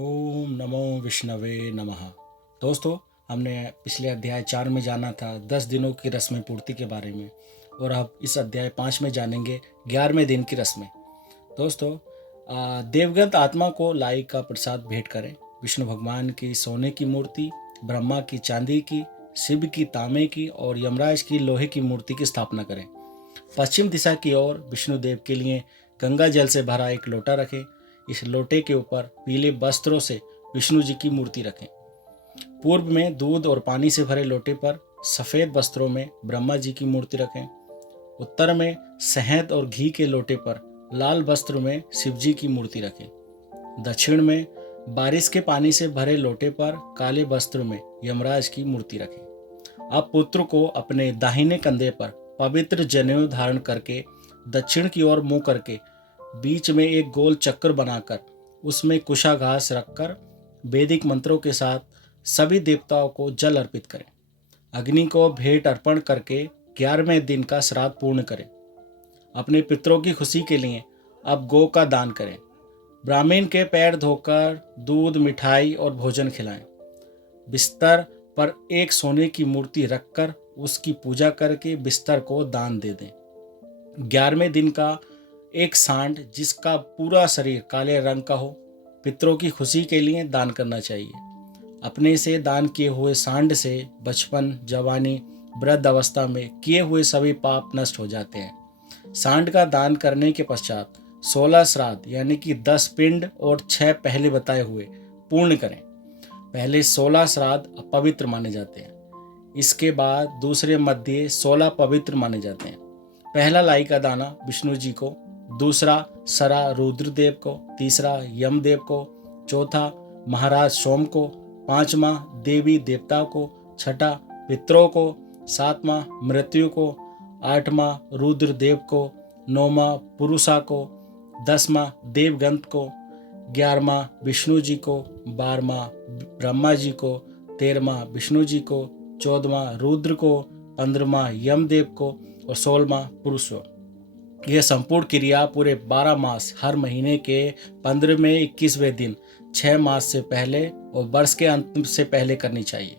ओम नमो विष्णवे नमः। दोस्तों, हमने पिछले अध्याय 4 में जाना था 10 दिनों की रस्में पूर्ति के बारे में, और अब इस अध्याय 5 में जानेंगे 11वें दिन की रस्में। दोस्तों, देवगत आत्मा को लाई का प्रसाद भेंट करें। विष्णु भगवान की सोने की मूर्ति, ब्रह्मा की चांदी की, शिव की तांबे की और यमराज की लोहे की मूर्ति की स्थापना करें। पश्चिम दिशा की ओर विष्णु देव के लिए गंगा जल से भरा एक लोटा रखें। इस लोटे के ऊपर पीले वस्त्रों से विष्णु जी की मूर्ति रखें। पूर्व में दूध और पानी से भरे लोटे पर सफ़ेद वस्त्रों में ब्रह्मा जी की मूर्ति रखें। उत्तर में शहद और घी के लोटे पर लाल वस्त्र में शिव जी की मूर्ति रखें। दक्षिण में बारिश के पानी से भरे लोटे पर काले वस्त्र में यमराज की मूर्ति रखें। अब पुत्र को अपने दाहिने कंधे पर पवित्र जनेऊ धारण करके दक्षिण की ओर मुंह करके बीच में एक गोल चक्कर बनाकर उसमें कुशा घास रखकर वैदिक मंत्रों के साथ सभी देवताओं को जल अर्पित करें। अग्नि को भेंट अर्पण करके 11वें दिन का श्राद्ध पूर्ण करें। अपने पितरों की खुशी के लिए अब गौ का दान करें। ब्राह्मण के पैर धोकर दूध, मिठाई और भोजन खिलाएं। बिस्तर पर एक सोने की मूर्ति रखकर उसकी पूजा करके बिस्तर को दान दे दें। 11वें दिन का एक सांड जिसका पूरा शरीर काले रंग का हो, पितरों की खुशी के लिए दान करना चाहिए। अपने से दान किए हुए सांड से बचपन, जवानी, वृद्ध अवस्था में किए हुए सभी पाप नष्ट हो जाते हैं। सांड का दान करने के पश्चात 16 श्राद्ध यानी कि 10 पिंड और 6 पहले बताए हुए पूर्ण करें। पहले 16 श्राद्ध अपवित्र माने जाते हैं। इसके बाद दूसरे मध्य 16 पवित्र माने जाते हैं। पहला लाई का दाना विष्णु जी को, दूसरा सरा रुद्रदेव को, तीसरा यमदेव को, चौथा महाराज सोम को, पांचवा देवी देवता को, छठा पितरों को, सातवां मृत्यु को, आठवां रुद्रदेव को, नौवां पुरुषा को, 10वां देवगंत को, 11वां विष्णु जी को, 12वां ब्रह्मा जी को, 13वां विष्णु जी को, 14वां रुद्र को, 15वां यमदेव को और 16वां पुरुष को। यह संपूर्ण क्रिया पूरे 12 मास हर महीने के 15वें 21वें दिन 6 मास से पहले और वर्ष के अंत से पहले करनी चाहिए।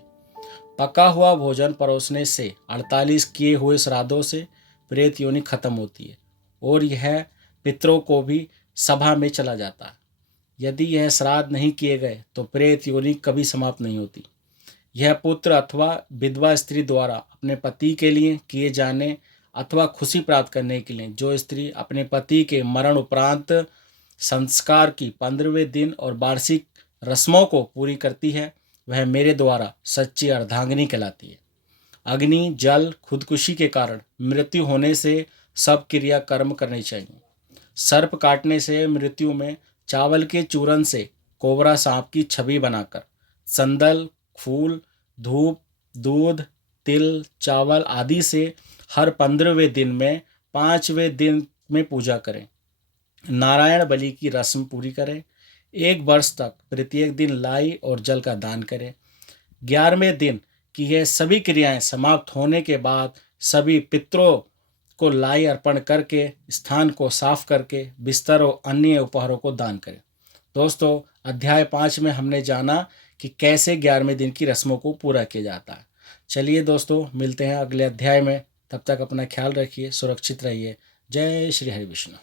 पका हुआ भोजन परोसने से 48 किए हुए श्राद्धों से प्रेत योनि खत्म होती है और यह पितरों को भी सभा में चला जाता है। यदि यह श्राद्ध नहीं किए गए तो प्रेत योनि कभी समाप्त नहीं होती। यह पुत्र अथवा विधवा स्त्री द्वारा अपने पति के लिए किए जाने अथवा खुशी प्राप्त करने के लिए जो स्त्री अपने पति के मरण उपरांत संस्कार की 15वें दिन और वार्षिक रस्मों को पूरी करती है, वह मेरे द्वारा सच्ची अर्धांगिनी कहलाती है। अग्नि, जल, खुदकुशी के कारण मृत्यु होने से सब क्रिया कर्म करने चाहिए। सर्प काटने से मृत्यु में चावल के चूरन से कोबरा सांप की छवि बनाकर संदल, फूल, धूप, दूध, तिल, चावल आदि से हर 15वें दिन में 5वें दिन में पूजा करें। नारायण बलि की रस्म पूरी करें। 1 वर्ष तक प्रत्येक दिन लाई और जल का दान करें। 11वें दिन की यह सभी क्रियाएं समाप्त होने के बाद सभी पितरों को लाई अर्पण करके स्थान को साफ करके बिस्तर और अन्य उपहारों को दान करें। दोस्तों, अध्याय 5 में हमने जाना कि कैसे 11वें दिन की रस्मों को पूरा किया जाता है। चलिए दोस्तों, मिलते हैं अगले अध्याय में। तब तक अपना ख्याल रखिए, सुरक्षित रहिए। जय श्री हरि विष्णु।